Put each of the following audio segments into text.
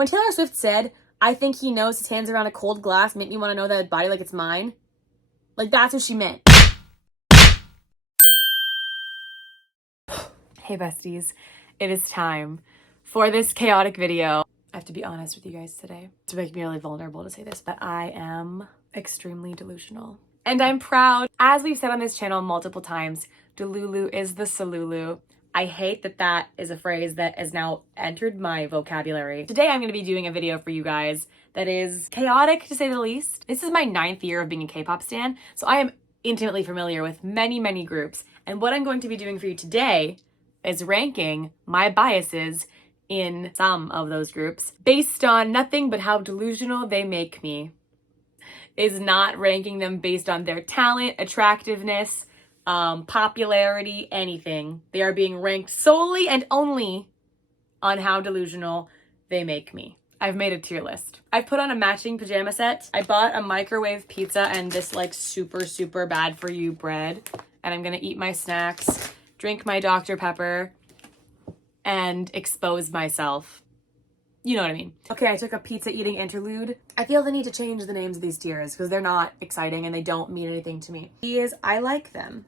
When Taylor Swift said, "I think he knows his hands around a cold glass make me want to know that body like it's mine," like that's what she meant. Hey besties, it is time for this chaotic video. I have to be honest with you guys today. To make me really vulnerable to say this, but I am extremely delusional. And I'm proud. As we've said on this channel multiple times, DELULU is the SOLULU. I hate that that is a phrase that has now entered my vocabulary. Today I'm going to be doing a video for you guys that is chaotic to say the least. This is my 9th year of being a K-pop stan, so I am intimately familiar with many groups. And what I'm going to be doing for you today is ranking my biases in some of those groups based on nothing but how delusional they make me. Is not ranking them based on their talent, attractiveness, popularity, anything. They are being ranked solely and only on how delusional they make me. I've made a tier list. I've put on a matching pajama set. I bought a microwave pizza and this like super bad for you bread. And I'm gonna eat my snacks, drink my Dr. Pepper, and expose myself. You know what I mean. Okay, I took a pizza eating interlude. I feel the need to change the names of these tiers because they're not exciting and they don't mean anything to me. I like them.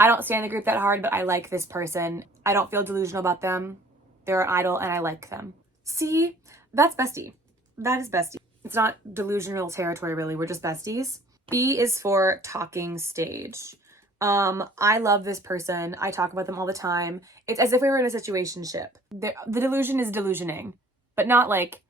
I don't stand the group that hard, but I like this person. I don't feel delusional about them. They're an idol and I like them. See, that's bestie. That is bestie. It's not delusional territory really, we're just besties. B is for talking stage. I love this person. I talk about them all the time. It's as if we were in a situationship. The delusion is delusioning, but not like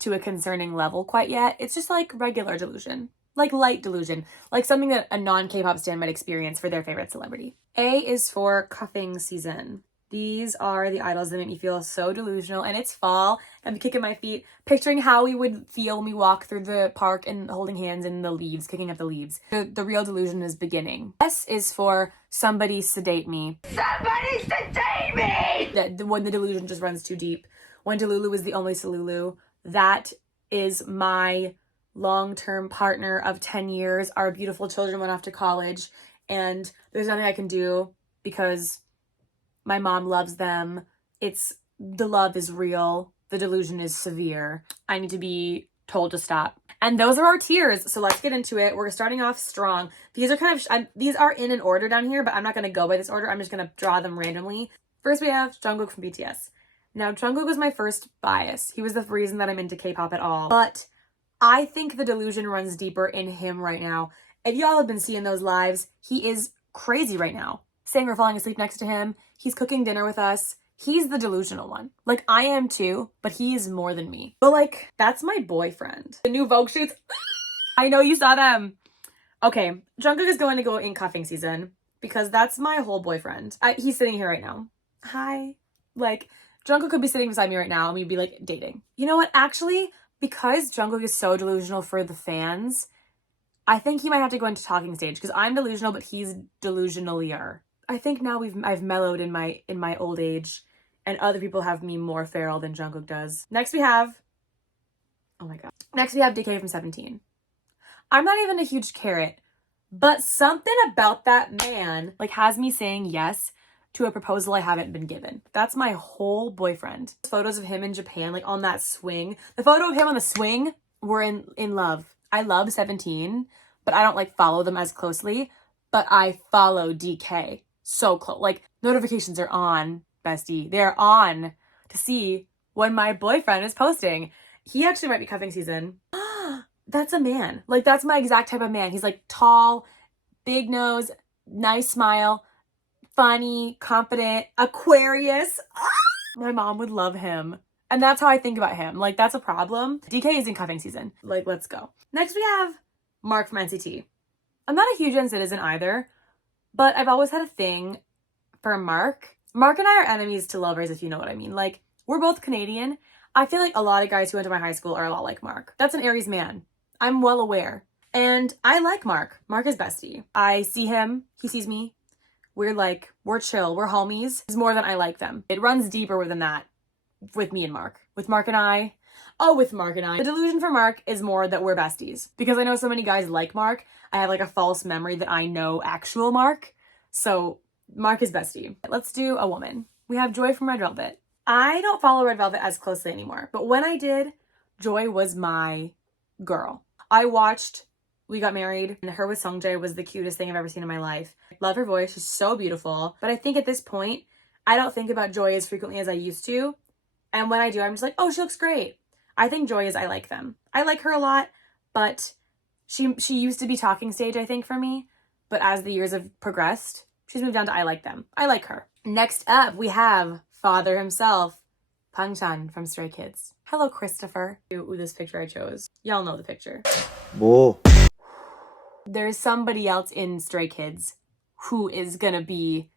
to a concerning level quite yet. It's just like regular delusion, like light delusion, like something that a non-K-pop stan might experience for their favorite celebrity. A is for cuffing season. These are the idols that make me feel so delusional, and it's fall. I'm kicking my feet, picturing how we would feel when we walk through the park and holding hands in the leaves, kicking up the leaves. The real delusion is beginning. S is for somebody sedate me. Somebody sedate me! When the delusion just runs too deep. When DELULU is the only SOLULU, that is my long-term partner of 10 years. Our beautiful children went off to college, and there's nothing I can do because my mom loves them. The love is real. The delusion is severe. I need to be told to stop. And those are our tiers. So let's get into it. We're starting off strong. These are kind of, these are in an order down here, but I'm not going to go by this order. I'm just going to draw them randomly. First, we have Jungkook from BTS. Now, Jungkook was my first bias. He was the reason that I'm into K-pop at all. But I think the delusion runs deeper in him right now. If y'all have been seeing those lives, he is crazy right now. Saying we're falling asleep next to him. He's cooking dinner with us. He's the delusional one. Like, I am too, but he is more than me. But like, that's my boyfriend. The new Vogue shoots. I know you saw them. Okay, Jungkook is going to go in cuffing season because that's my whole boyfriend. He's sitting here right now. Hi. Like, Jungkook could be sitting beside me right now and we'd be like dating. You know what? Actually, because Jungkook is so delusional for the fans, I think he might have to go into talking stage because I'm delusional, but he's delusionalier. I think now I've mellowed in my old age, and other people have me more feral than Jungkook does. Next we have, oh my god. Next we have DK from 17. I'm not even a huge carrot, but something about that man like has me saying yes to a proposal I haven't been given. That's my whole boyfriend. Photos of him in Japan, like on that swing. The photo of him on the swing, we're in love. I love 17, but I don't like follow them as closely, but I follow DK. So close. Like, notifications are on, bestie. They're on to see when my boyfriend is posting. He actually might be cuffing season. That's a man. Like, that's my exact type of man. He's like tall, big nose, nice smile, funny, confident, Aquarius. My mom would love him. And that's how I think about him. Like, that's a problem. DK is in cuffing season. Like, let's go. Next we have Mark from NCT. I'm not a huge N citizen either, but I've always had a thing for Mark. Mark and I are enemies to lovers, if you know what I mean. Like, we're both Canadian. I feel like a lot of guys who went to my high school are a lot like Mark. That's an Aries man. I'm well aware. And I like Mark. Mark is bestie. I see him. He sees me. We're chill. We're homies. It's more than I like them. It runs deeper than that with me and Mark. With Mark and I. The delusion for Mark is more that we're besties. Because I know so many guys like Mark, I have like a false memory that I know actual Mark. So Mark is bestie. Let's do a woman. We have Joy from Red Velvet. I don't follow Red Velvet as closely anymore, but when I did, Joy was my girl. I watched We Got Married, and her with Sungjae was the cutest thing I've ever seen in my life. Love her voice, she's so beautiful. But I think at this point, I don't think about Joy as frequently as I used to. And when I do, I'm just like, oh, she looks great. I think Joy is I like them. I like her a lot, but she used to be talking stage, I think, for me. But as the years have progressed, she's moved down to I like them. I like her. Next up, we have father himself, Pangchan from Stray Kids. Hello, Christopher. Ooh, this picture I chose. Y'all know the picture. 뭐? There's somebody else in Stray Kids who is gonna be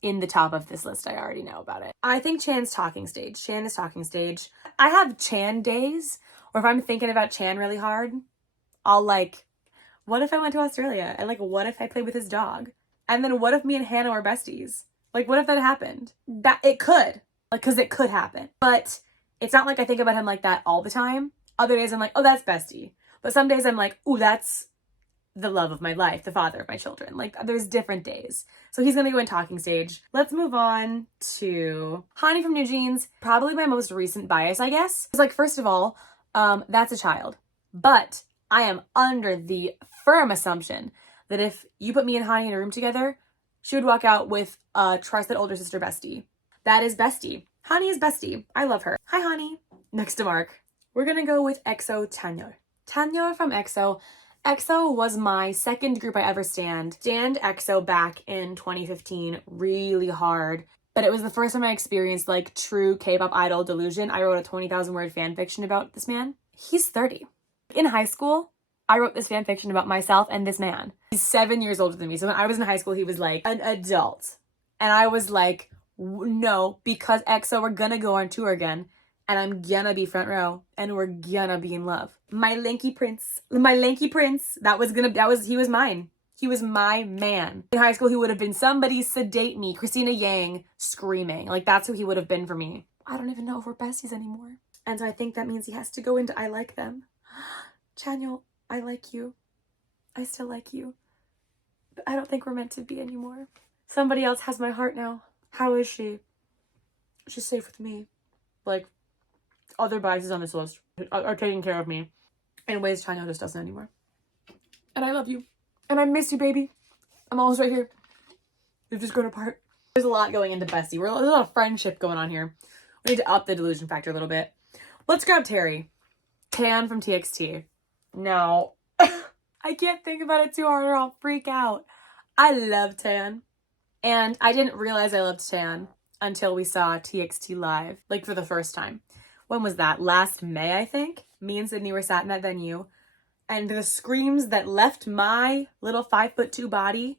in the top of this list. I already know about it. I think Chan's talking stage. Chan is talking stage. I have Chan days, or if I'm thinking about Chan really hard, I'll like, what if I went to Australia? And like, what if I played with his dog? And then what if me and Hannah were besties? Like, what if that happened? That it could, like, cause it could happen. But it's not like I think about him like that all the time. Other days I'm like, oh, that's bestie. But some days I'm like, ooh, that's the love of my life, the father of my children. Like, there's different days. So he's gonna go in talking stage. Let's move on to Hani from New Jeans. Probably my most recent bias, I guess. It's like, first of all, that's a child. But I am under the firm assumption that if you put me and Hani in a room together, she would walk out with a trusted older sister bestie. That is bestie. Hani is bestie. I love her. Hi, Hani. Next to Mark. We're gonna go with EXO Tanyeol. Tanyeol from EXO. EXO was my second group I ever stanned EXO back in 2015 really hard. But it was the first time I experienced like true K-pop idol delusion. I wrote a 20,000 word fan fiction about this man. He's 30. In high school, I wrote this fan fiction about myself and this man. He's 7 years older than me. So when I was in high school, he was like an adult. And I was like, no, because EXO, we're gonna go on tour again. And I'm gonna be front row. And we're gonna be in love. My lanky prince. He was mine. He was my man. In high school, he would have been somebody sedate me. Christina Yang screaming. Like, that's who he would have been for me. I don't even know if we're besties anymore. And so I think that means he has to go into I like them. Chanyeol, I like you. I still like you. But I don't think we're meant to be anymore. Somebody else has my heart now. How is she? She's safe with me. Like, other biases on this list are taking care of me in ways Chanyeol just doesn't anymore. And I love you. And I miss you, baby. I'm always right here. We've just grown apart. There's a lot going into bestie. There's a lot of friendship going on here. We need to up the delusion factor a little bit. Let's grab Terry. Tan from TXT. No. I can't think about it too hard or I'll freak out. I love Tan. And I didn't realize I loved Tan until we saw TXT live, like for the first time. When was that? Last May, I think? Me and Sydney were sat in that venue. And the screams that left my little 5'2" body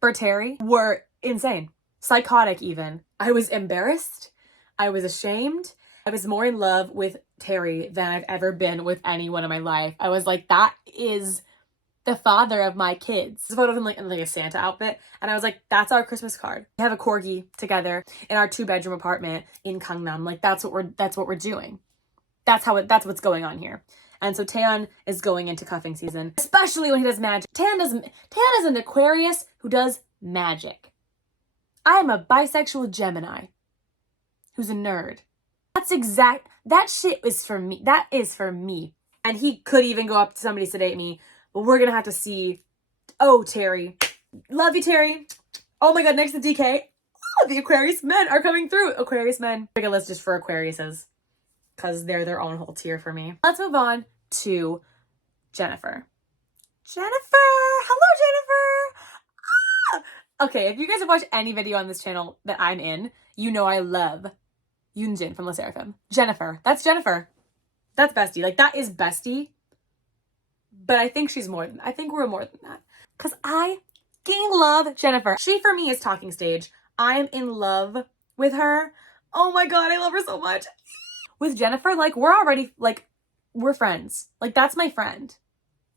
for Terry were insane. Psychotic even. I was embarrassed. I was ashamed. I was more in love with Terry than I've ever been with anyone in my life. I was like, that is the father of my kids. This photo of him like in like a Santa outfit. And I was like, that's our Christmas card. We have a corgi together in our 2-bedroom apartment in Gangnam. Like, that's what we're doing. That's what's going on here. And so Tan is going into cuffing season, especially when he does magic. Tan is an Aquarius who does magic. I am a bisexual Gemini who's a nerd. That shit is for me. That is for me. And he could even go up to somebody sedate me, but we're gonna have to see. Oh, Terry. Love you, Terry. Oh my god, next to DK. Oh, the Aquarius men are coming through. Aquarius men. Big a list just for Aquariuses, because they're their own whole tier for me. Let's move on to Jennifer. Hello, Jennifer. Ah! Okay, if you guys have watched any video on this channel that I'm in, you know I love Yoonjin from LE SSERAFIM. Jennifer. That's Jennifer. That's bestie. Like, that is bestie. But I think I think we're more than that. Because I fucking love Jennifer. She, for me, is talking stage. I'm in love with her. Oh my god, I love her so much. With Jennifer, like, we're already, like, we're friends. Like, that's my friend.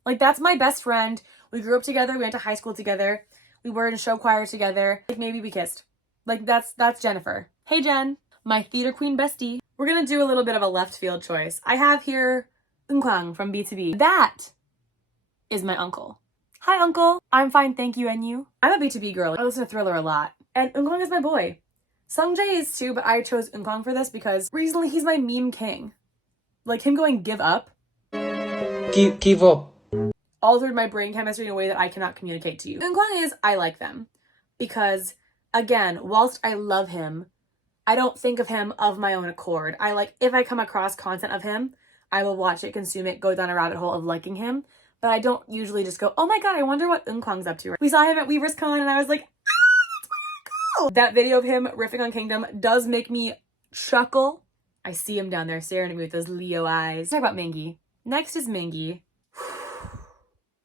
Like, that's my best friend. We grew up together. We went to high school together. We were in show choir together. Like, maybe we kissed. Like, that's Jennifer. Hey, Jen. My theater queen bestie. We're gonna do a little bit of a left field choice. I have here Eunkwang from B2B. That is my uncle. Hi, uncle. I'm fine, thank you, and you? I'm a B2B girl. I listen to Thriller a lot. And Eunkwang is my boy. Sungjae is too, but I chose Eunkwang for this because recently he's my meme king. Like him going give up. Give up. Altered my brain chemistry in a way that I cannot communicate to you. Eunkwang is, I like them. Because, again, whilst I love him, I don't think of him of my own accord. If I come across content of him, I will watch it, consume it, go down a rabbit hole of liking him. But I don't usually just go, oh my god, I wonder what Eunkwang's up to. We saw him at Weavers Con and I was like, that's where I go! That video of him riffing on Kingdom does make me chuckle. I see him down there staring at me with those Leo eyes. Let's talk about Mingi. Next is Mingi.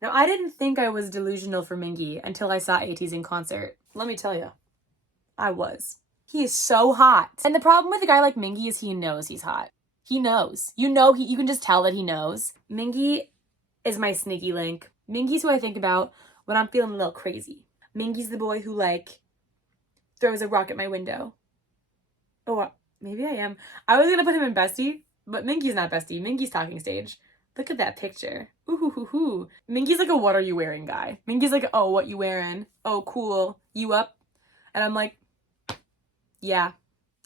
Now, I didn't think I was delusional for Mingi until I saw ATEEZ in concert. Let me tell you, I was. He is so hot. And the problem with a guy like Mingi is he knows he's hot. He knows. You can just tell that he knows. Mingi is my sneaky link. Mingi's who I think about when I'm feeling a little crazy. Mingi's the boy who, like, throws a rock at my window. Oh, maybe I am. I was gonna put him in bestie, but Mingi's not bestie. Mingi's talking stage. Look at that picture. Ooh, hoo, hoo, hoo. Mingi's like a what are you wearing guy. Mingi's like, oh, what you wearing? Oh, cool. You up? And I'm like, yeah.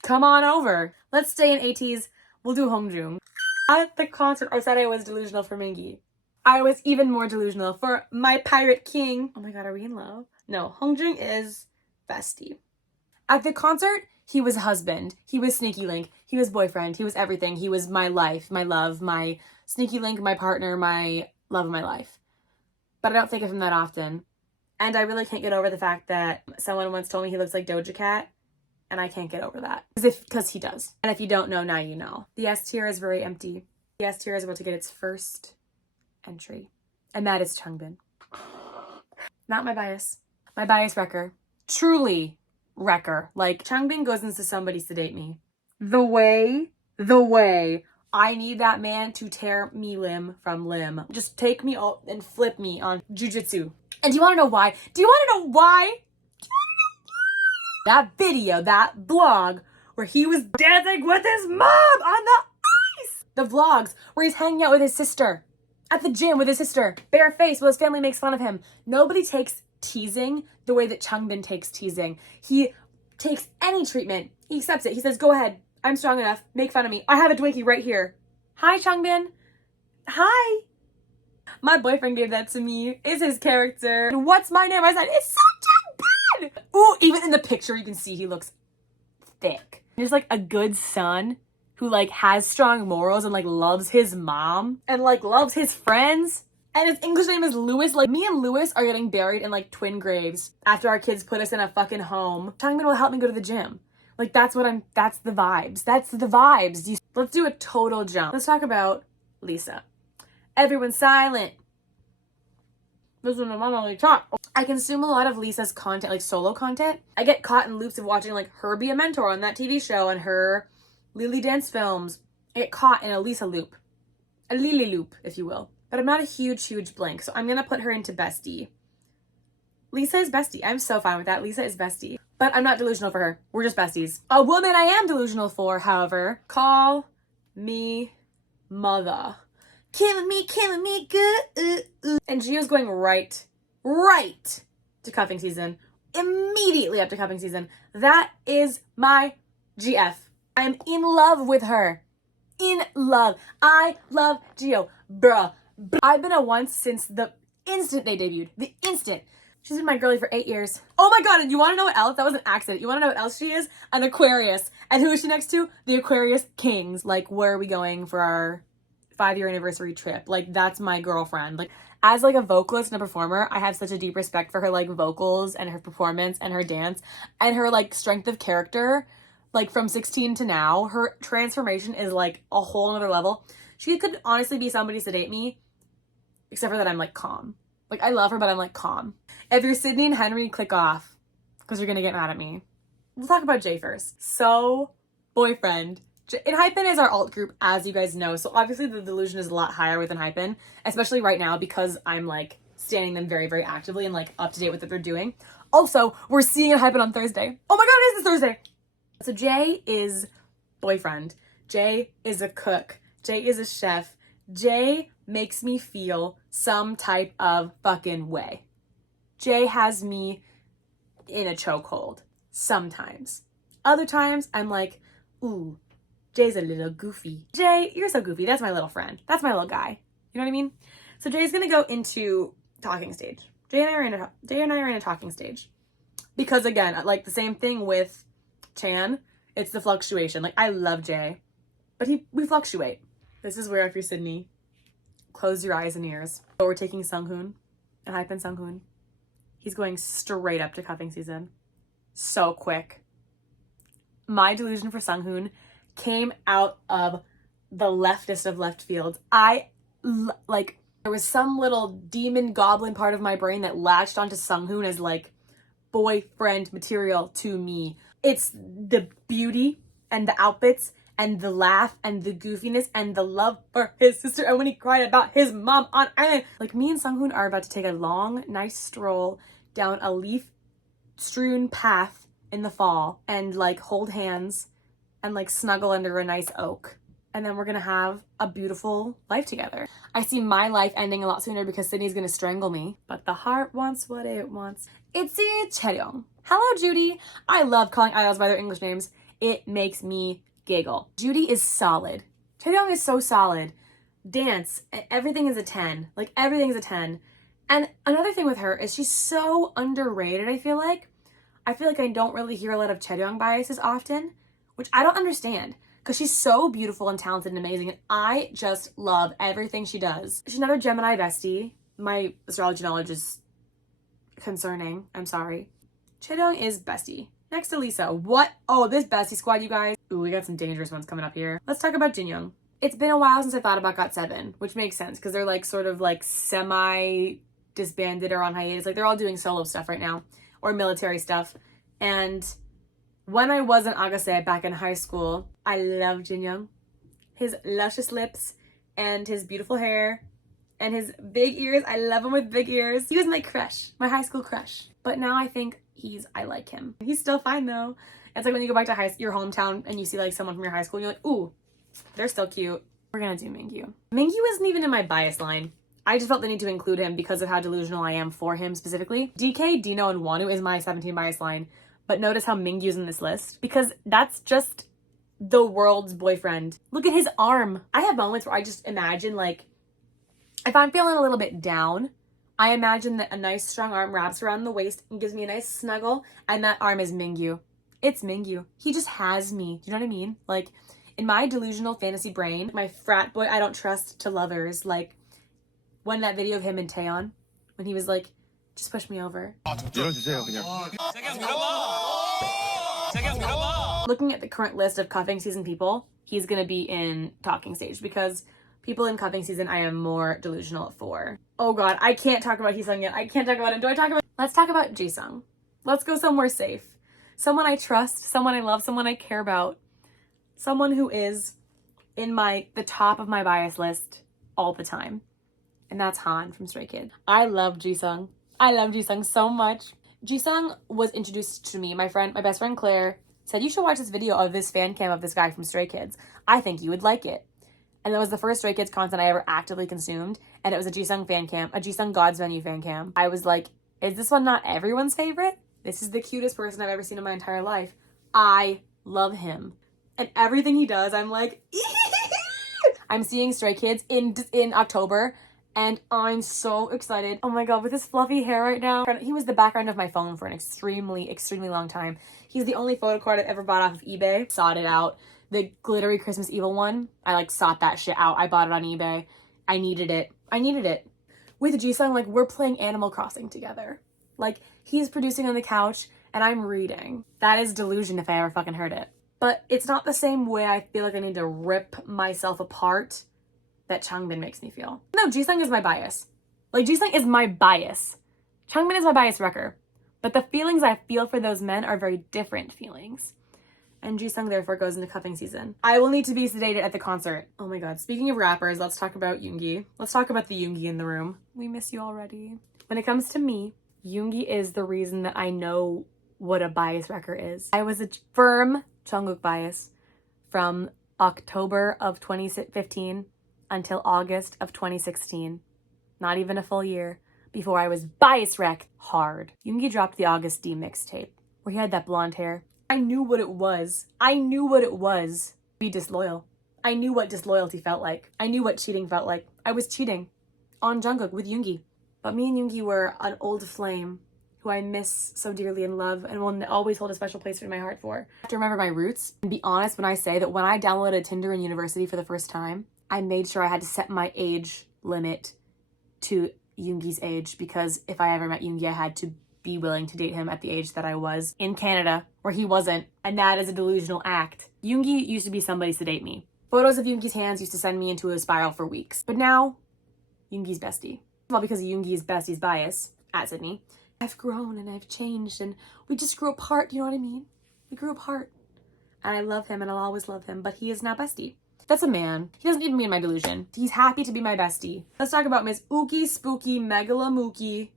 Come on over. Let's stay in ATEEZ. We'll do Hongjoong. At the concert, I said I was delusional for Mingi. I was even more delusional for my pirate king. Oh my god, are we in love? No, Hongjoong is bestie. At the concert, he was husband. He was sneaky link. He was boyfriend. He was everything. He was my life, my love, my sneaky link, my partner, my love of my life. But I don't think of him that often. And I really can't get over the fact that someone once told me he looks like Doja Cat. And I can't get over that. Because he does. And if you don't know, now you know. The S tier is very empty. The S tier is about to get its first entry. And that is Changbin. Not my bias. My bias wrecker. Truly wrecker. Like, Changbin goes into Somebody Sedate Me. The way I need that man to tear me limb from limb. Just take me out and flip me on jujitsu. And do you want to know why? That video, that vlog, where he was dancing with his mom on the ice! The vlogs where he's hanging out with his sister. At the gym with his sister. Bare face while his family makes fun of him. Nobody takes teasing the way that Changbin takes teasing. He takes any treatment. He accepts it. He says, go ahead. I'm strong enough. Make fun of me. I have a Twinkie right here. Hi, Changbin. Hi. My boyfriend gave that to me. Is his character. And what's my name? I said, it's so Changbin. Ooh, even in the picture, you can see he looks thick. He's like a good son who like has strong morals and like loves his mom and like loves his friends. And his English name is Lewis. Like, me and Lewis are getting buried in like twin graves after our kids put us in a fucking home. Changbin will help me go to the gym. Like, that's the vibes. That's the vibes. Let's do a total jump. Let's talk about Lisa. Everyone's silent. Listen to my only talk. I consume a lot of Lisa's content, like solo content. I get caught in loops of watching like her be a mentor on that TV show and her Lily dance films. I get caught in a Lisa loop. A Lily loop, if you will. But I'm not a huge blank, so I'm gonna put her into bestie. Lisa is bestie. I'm so fine with that. Lisa is bestie. But I'm not delusional for her. We're just besties. A woman I am delusional for, however, call me mother. Killing me good. And Gio's going right to cuffing season. Immediately after cuffing season. That is my GF. I am in love with her. In love. I love Gio. Bruh. I've been a once since the instant they debuted. The instant. She's been my girlie for 8 years. Oh my god, and you want to know what else? That was an accident. You want to know what else she is? An Aquarius. And who is she next to? The Aquarius Kings. Like, where are we going for our 5-year anniversary trip? Like, that's my girlfriend. Like, as like a vocalist and a performer, I have such a deep respect for her like vocals and her performance and her dance and her like strength of character. Like, from 16 to now, her transformation is like a whole other level. She could honestly be Somebody Sedate Me, except for that I'm like calm. Like, I love her, but I'm like calm. If you're Sydney and Henry, click off because you're gonna get mad at me. We'll talk about Jay first. So, boyfriend. And Hypen is our alt group, as you guys know. So obviously the delusion is a lot higher within Hypen, especially right now because I'm like standing them very actively and like up to date with what they're doing. Also, we're seeing a Hypen on Thursday. Oh my god, it is this Thursday. So Jay is boyfriend. Jay is a cook. Jay is a chef. Jay makes me feel some type of fucking way. Jay has me in a chokehold. Sometimes. Other times I'm like, ooh, Jay's a little goofy. Jay, you're so goofy. That's my little friend. That's my little guy. You know what I mean? So Jay's gonna go into talking stage. Jay and I are in a talking stage. Because again, like the same thing with Chan, it's the fluctuation. Like I love Jay, but we fluctuate. This is where if you're Sydney, close your eyes and ears. So we're taking Sunghoon and hype in Sunghoon. He's going straight up to cuffing season. So quick. My delusion for Sunghoon came out of the leftist of left fields. Like, there was some little demon goblin part of my brain that latched onto Sunghoon as like boyfriend material to me. It's the beauty and the outfits and the laugh and the goofiness and the love for his sister and when he cried about his mom on island. Like me and Sunghoon are about to take a long, nice stroll down a leaf-strewn path in the fall and like hold hands and like snuggle under a nice oak. And then we're gonna have a beautiful life together. I see my life ending a lot sooner because Sydney's gonna strangle me. But the heart wants what it wants. Itzy Chaeyoung. Hello, Judy. I love calling idols by their English names. It makes me giggle. Judy is solid. Chaeyoung is so solid. Dance, everything is a 10. Like everything's a 10. And another thing with her is she's so underrated, I feel like. I don't really hear a lot of Chaeyoung biases often, which I don't understand. Because she's so beautiful and talented and amazing, and I just love everything she does. She's another Gemini bestie. My astrology knowledge is concerning. I'm sorry. Chaeyoung is bestie. Next to Lisa. What? Oh, this bestie squad, you guys. Ooh, we got some dangerous ones coming up here. Let's talk about Jinyoung. It's been a while since I thought about GOT7, which makes sense because they're like sort of like semi-disbanded or on hiatus. Like they're all doing solo stuff right now or military stuff. And when I was in Agase back in high school, I loved Jinyoung. His luscious lips and his beautiful hair and his big ears. I love him with big ears. He was my crush, my high school crush. But now I think I like him. He's still fine though. It's like when you go back to your hometown and you see like someone from your high school and you're like, ooh, they're still cute. We're gonna do Mingyu. Mingyu isn't even in my bias line. I just felt the need to include him because of how delusional I am for him specifically. DK, Dino, and Wonu is my 17 bias line. But notice how Mingyu's in this list because that's just the world's boyfriend. Look at his arm. I have moments where I just imagine like, if I'm feeling a little bit down, I imagine that a nice strong arm wraps around the waist and gives me a nice snuggle and that arm is Mingyu. It's Mingyu. He just has me. Do you know what I mean? Like in my delusional fantasy brain, my frat boy I don't trust to lovers, like when that video of him and Taeyeon, when he was like, just push me over. Looking at the current list of cuffing season people, he's gonna be in talking stage because people in cuffing season I am more delusional for. Oh god, I can't talk about Heesung yet. I can't talk about him. Let's talk about Jisung. Let's go somewhere safe. Someone I trust, someone I love, someone I care about. Someone who is in the top of my bias list all the time. And that's Han from Stray Kids. I love Jisung. I love Jisung so much. Jisung was introduced to me. My best friend Claire said, you should watch this video of this fan cam of this guy from Stray Kids. I think you would like it. And that was the first Stray Kids content I ever actively consumed. And it was a Jisung fan cam, a Jisung God's Venue fan cam. I was like, is this one not everyone's favorite? This is the cutest person I've ever seen in my entire life. I love him. And everything he does, I'm like, I'm seeing Stray Kids in October. And I'm so excited. Oh my god, with his fluffy hair right now. He was the background of my phone for an extremely, extremely long time. He's the only photo card I've ever bought off of eBay. Sought it out. The glittery Christmas Evil one, I like sought that shit out. I bought it on eBay. I needed it. With Jisung, like we're playing Animal Crossing together. Like he's producing on the couch and I'm reading. That is delusion if I ever fucking heard it. But it's not the same way I feel like I need to rip myself apart that Changbin makes me feel. No, Jisung is my bias. Like, Jisung is my bias. Changbin is my bias wrecker. But the feelings I feel for those men are very different feelings. And Jisung therefore goes into cuffing season. I will need to be sedated at the concert. Oh my god. Speaking of rappers, let's talk about Yoongi. Let's talk about the Yoongi in the room. We miss you already. When it comes to me, Yoongi is the reason that I know what a bias wrecker is. I was a firm Jungkook bias from October of 2015 until August of 2016. Not even a full year before I was bias wrecked hard. Yoongi dropped the August D mixtape where he had that blonde hair I knew what it was. I knew what it was to be disloyal. I knew what disloyalty felt like. I knew what cheating felt like. I was cheating on Jungkook with Yoongi. But me and Yoongi were an old flame who I miss so dearly and love and will always hold a special place in my heart for. I have to remember my roots and be honest when I say that when I downloaded Tinder in university for the first time, I made sure I had to set my age limit to Yoongi's age, because if I ever met Yoongi, I had to be willing to date him at the age that I was in Canada, where he wasn't, and that is a delusional act. Yoongi used to be somebody to date me. Photos of Yoongi's hands used to send me into a spiral for weeks. But now, Yoongi's bestie. Well, because of Yoongi's bestie's bias at Sydney. I've grown and I've changed and we just grew apart, you know what I mean? We grew apart. And I love him and I'll always love him, but he is not bestie. That's a man. He doesn't need me in my delusion. He's happy to be my bestie. Let's talk about Miss Ookie Spooky Megalamookie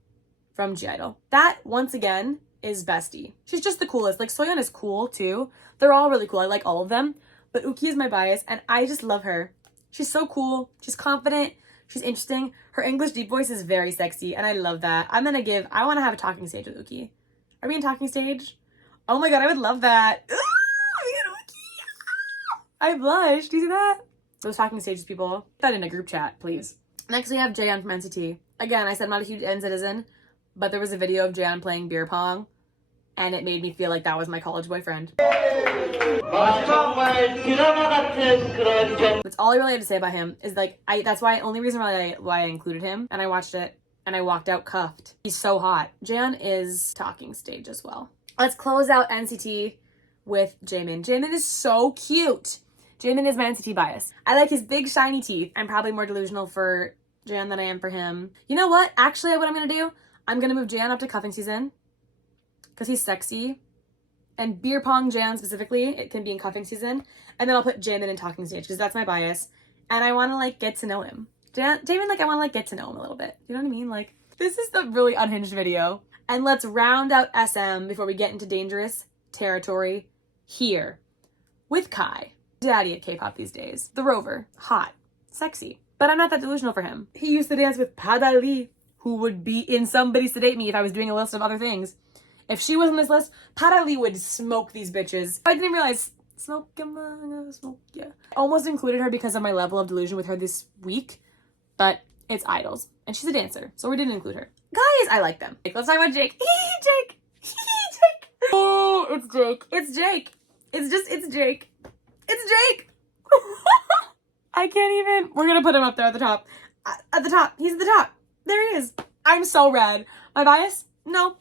from G-Idol. That, once again, is bestie. She's just the coolest. Like, Soyeon is cool, too. They're all really cool. I like all of them. But Ookie is my bias, and I just love her. She's so cool. She's confident. She's interesting. Her English deep voice is very sexy, and I love that. I want to have a talking stage with Ookie. Are we in talking stage? Oh my god, I would love that. Ooh, I blushed. Do you see that? Those talking stages, people. Put that in a group chat, please. Next, we have Jaehyun from NCT. Again, I said I'm not a huge N citizen, but there was a video of Jaehyun playing beer pong, and it made me feel like that was my college boyfriend. That's all I really had to say about him. Is like, that's why, only reason why I included him, and I watched it, and I walked out cuffed. He's so hot. Jaehyun is talking stage as well. Let's close out NCT with Jaemin. Jaemin is so cute. Jaemin is my NCT bias. I like his big shiny teeth. I'm probably more delusional for Jaehyun than I am for him. You know what? Actually, what I'm gonna do, I'm gonna move Jaehyun up to cuffing season because he's sexy. And beer pong Jaehyun specifically, it can be in cuffing season. And then I'll put Jaemin in talking stage because that's my bias. And I want to like get to know him. Jaemin, like I want to like get to know him a little bit. You know what I mean? Like, this is the really unhinged video. And let's round out SM before we get into dangerous territory here with Kai. Daddy at K-pop these days. The Rover. Hot. Sexy. But I'm not that delusional for him. He used to dance with Padali, who would be in Somebody's to Date Me if I was doing a list of other things. If she was on this list, Padali would smoke these bitches. I didn't realize, smoke, yeah. I almost included her because of my level of delusion with her this week, but it's idols. And she's a dancer, so we didn't include her. Guys, I like them. Let's talk about Jake. Jake. Jake. Oh, it's Jake. It's Jake. It's Jake. It's Jake. I can't even. We're gonna put him up there at the top. At the top. He's at the top. There he is. I'm so red. My bias? No.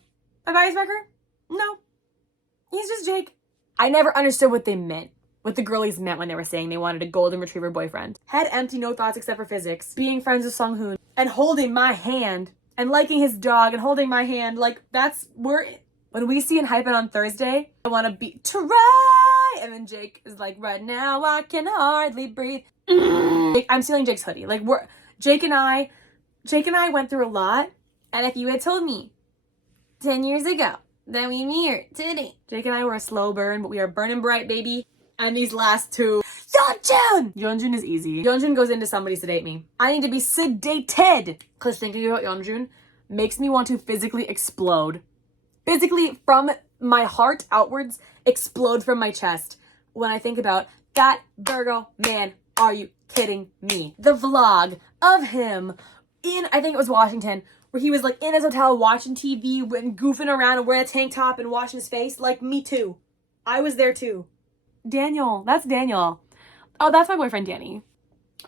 My bias marker? No. He's just Jake. I never understood what they meant. What the girlies meant when they were saying they wanted a golden retriever boyfriend. Head empty, no thoughts except for physics. Being friends with Sunghoon. And holding my hand. And liking his dog and holding my hand. Like, when we see in Hypen on Thursday, I want to be, try! And then Jake is like, right now I can hardly breathe. I'm stealing Jake's hoodie. Like, Jake and I went through a lot. And if you had told me 10 years ago that we here today, Jake and I were a slow burn, but we are burning bright, baby. And these last two, Yeonjun is easy. Yeonjun goes into Somebody's to Date Me. I need to be sedated, because thinking about Yeonjun makes me want to physically explode. Physically, from my heart outwards, explode from my chest when I think about that Virgo man. Are you kidding me? The vlog of him in, I think it was Washington, where he was like in his hotel watching TV and goofing around and wearing a tank top and washing his face. Like, me too. I was there too. Daniel. That's Daniel. Oh, that's my boyfriend, Danny.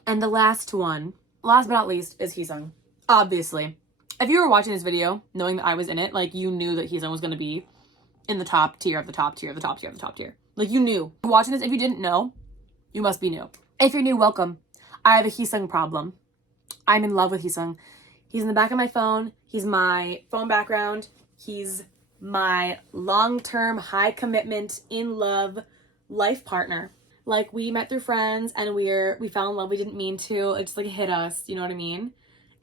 And the last one, last but not least, is Heesung. Obviously. If you were watching this video, knowing that I was in it, like, you knew that Heesung was going to be in the top tier of the top tier of the top tier of the top tier. Like, you knew. Watching this, if you didn't know, you must be new. If you're new, welcome. I have a Heesung problem. I'm in love with Heesung. He's in the back of my phone. He's my phone background. He's my long-term, high commitment, in love, life partner. Like, we met through friends and we fell in love. We didn't mean to. It just like hit us. You know what I mean?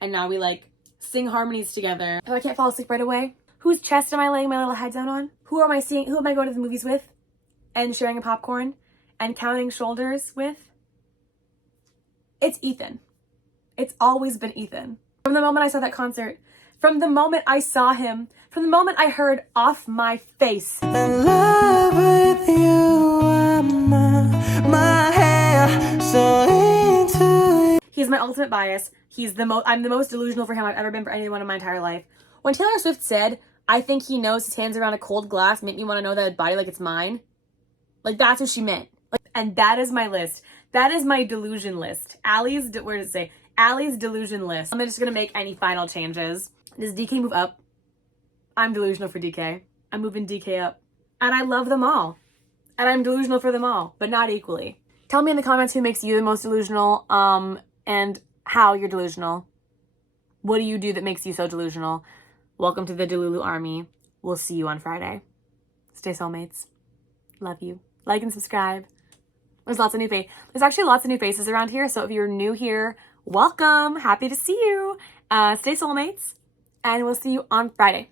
And now we like sing harmonies together. If I can't fall asleep right away, whose chest am I laying my little head down on? Who am I seeing? Who am I going to the movies with? And sharing a popcorn and counting shoulders with? It's Ethan. It's always been Ethan. From the moment I saw that concert, from the moment I saw him, from the moment I heard Off My Face. In love with He's my ultimate bias. I'm the most delusional for him I've ever been for anyone in my entire life. When Taylor Swift said, I think he knows his hands around a cold glass make me want to know that body like it's mine. Like, that's what she meant. Like, and that is my list. That is my delusion list. Where does it say? Allie's delusion list. I'm just gonna make any final changes. Does DK move up? I'm delusional for DK. I'm moving DK up. And I love them all. And I'm delusional for them all, but not equally. Tell me in the comments who makes you the most delusional, and how you're delusional. What do you do that makes you so delusional? Welcome to the DELULU army. We'll see you on Friday. Stay soulmates. Love you. Like and subscribe. There's actually lots of new faces around here, so if you're new here, welcome. Happy to see you. Stay soulmates, and we'll see you on Friday.